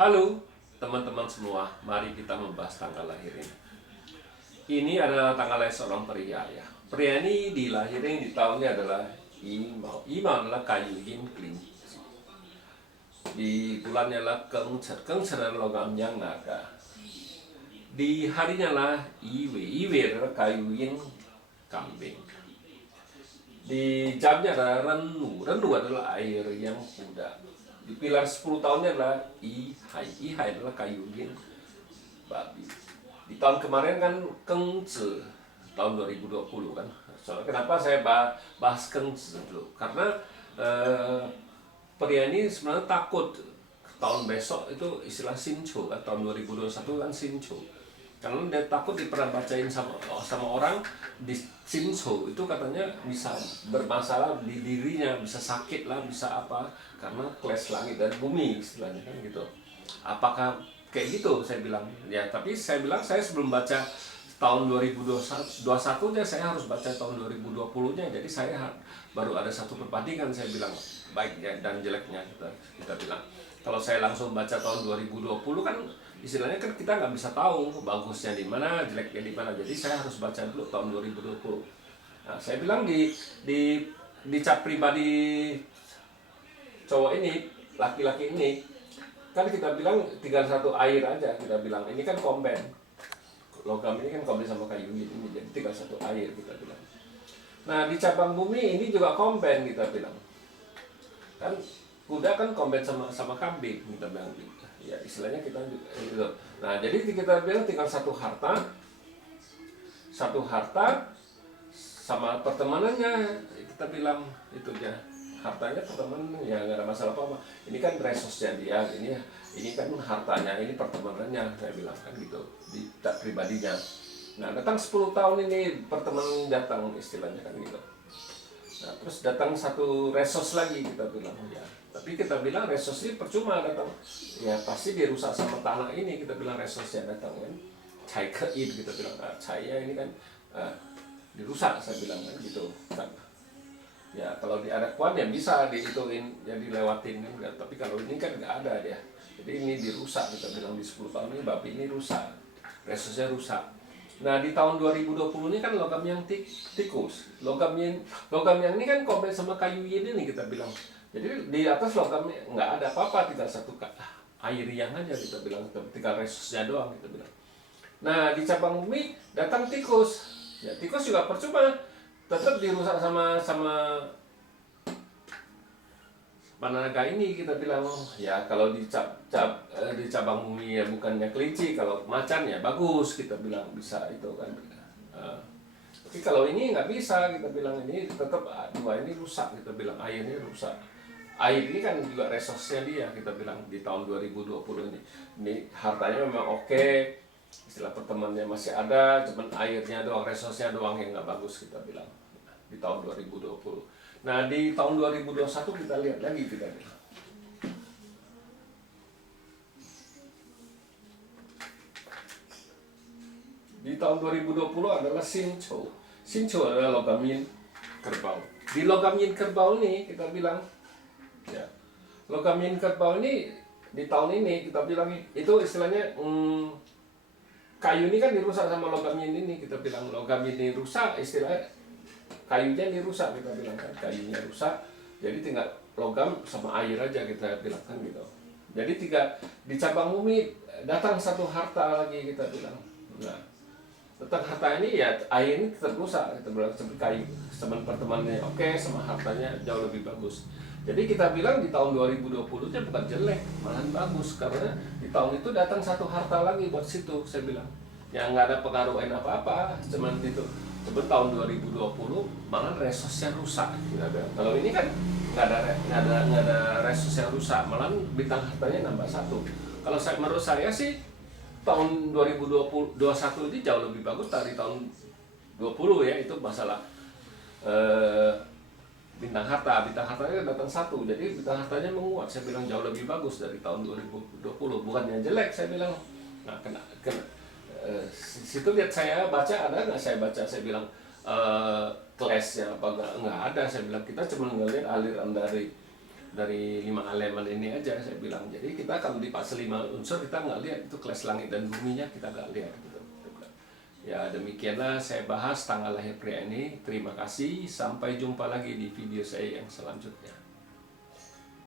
Halo teman-teman semua, mari kita membahas tanggal lahir ini. Ini adalah tanggal lahir seorang pria ya. Pria ini dilahirin di tahunnya adalah Imau. Imau adalah kayu yin kelinci. Di bulannya adalah Kengcer. Kengcer adalah logam yang naga. Di harinya adalah Iwe. Iwe adalah kayu yin kambing. Di jamnya adalah Renu. Renu adalah air yang muda. Di pilar 10 tahunnya adalah Ihai. Ihai adalah kayu yin babi. Di tahun kemarin kan Kengce, tahun 2020 kan. Soalnya kenapa saya bahas Kengce dulu? Karena pria ini sebenarnya takut tahun besok itu istilah Sincho kan, tahun 2021 kan Sincho. Karena dia takut pernah bacain sama orang di Sincho itu katanya bisa bermasalah di dirinya, bisa sakit lah, bisa apa, karena clash langit dan bumi istilahnya kan gitu. Apakah kayak gitu? Saya bilang ya, tapi saya bilang saya sebelum baca tahun 2021 nya saya harus baca tahun 2020 nya, jadi saya baru ada satu perbandingan. Saya bilang baiknya dan jeleknya, kita bilang kalau saya langsung baca tahun 2020 kan istilahnya kan kita nggak bisa tahu bagusnya di mana, jeleknya di mana. Jadi saya harus baca dulu tahun 2020. Nah, saya bilang di cap pribadi cowok ini, laki-laki ini, kan kita bilang tinggal satu air aja. Kita bilang ini kan komben, logam ini kan komben sama kayu ini, jadi tinggal satu air kita bilang. Nah di cabang bumi ini juga komben kita bilang. Kan kuda kan komben sama kambing kita bilang. Ya istilahnya kita gitu. Nah jadi kita bilang tinggal satu harta sama pertemanannya, kita bilang itu ya, hartanya pertemanan ya nggak ada masalah apa-apa. Ini kan resource-nya dia, ini kan hartanya, ini pertemanannya, saya bilang kan gitu di pribadinya. Nah datang 10 tahun ini pertemanan datang istilahnya kan gitu. Nah terus datang satu resource lagi kita bilang ya, tapi kita bilang resource ini percuma datang, ya pasti dirusak sama tanah ini. Kita bilang resource-nya datang kan, cai keid kita bilang, cainya ini kan dirusak, saya bilang kan gitu kan. Ya kalau ada kuan ya bisa dihitungin, ya dilewatin kan, tapi kalau ini kan nggak ada dia, jadi ini dirusak. Kita bilang di 10 tahun ini babi ini rusak, resource-nya rusak. Nah di tahun 2020 ini kan logam yang tikus, logam yang ini kan komben sama kayu yin ini kita bilang. Jadi di atas logamnya nggak ada apa-apa, tinggal satu air yang aja kita bilang, tinggal resource-nya doang kita bilang. Nah di cabang bumi datang tikus, ya tikus juga percuma, tetap dirusak sama naga ini kita bilang. Ya kalau di cabang bumi ya bukannya kelinci, kalau macan ya bagus kita bilang, bisa itu kan. Tapi kalau ini nggak bisa kita bilang, ini tetap dua ini rusak kita bilang, airnya rusak. Air ini kan juga resource-nya dia kita bilang di tahun 2020 ini hartanya memang oke, istilah pertemanannya masih ada, cuman airnya doang, resource-nya doang yang nggak bagus kita bilang di tahun 2020. Nah di tahun 2021 kita lihat lagi kita bilang. Di tahun 2020 adalah Sincho. Sincho adalah logam yin kerbau. Di logam yin kerbau ini kita bilang ya, logam yin kerbau ini di tahun ini kita bilang itu istilahnya kayu ini kan dirusak sama logam yin ini. Kita bilang logam ini rusak, istilahnya kayunya dirusak kita bilang kan, kayunya rusak, jadi tinggal logam sama air aja kita bilang kan gitu. Jadi di cabang bumi datang satu harta lagi kita bilang. Nah tentang harta ini ya, air ini tetap rusak kita bilang, seperti kayu teman pertemanannya oke, sama hartanya jauh lebih bagus. Jadi kita bilang di tahun 2020 nya bukan jelek, malahan bagus, karena di tahun itu datang satu harta lagi buat situ. Saya bilang yang nggak ada pengaruh apa-apa, cuman itu. Sebelum tahun 2020 malah resource-nya rusak. Kalau ini kan nggak ada resource yang rusak, malah bintang hartanya nambah satu. Kalau menurut saya sih tahun 2021 ini jauh lebih bagus dari tahun 20 ya, itu masalah bintang hartanya datang satu, jadi bintang hartanya menguat. Saya bilang jauh lebih bagus dari tahun 2020, bukannya jelek saya bilang. Nah situ lihat saya baca, ada nggak saya baca, saya bilang clash-nya apa nggak ada. Saya bilang kita cuma ngelihat aliran dari dari 5 elemen ini aja saya bilang. Jadi kita kalau di fase 5 unsur kita nggak lihat itu kelas langit dan buminya, kita nggak lihat gitu. Ya demikianlah saya bahas tanggal lahir pria ini. Terima kasih, sampai jumpa lagi di video saya yang selanjutnya.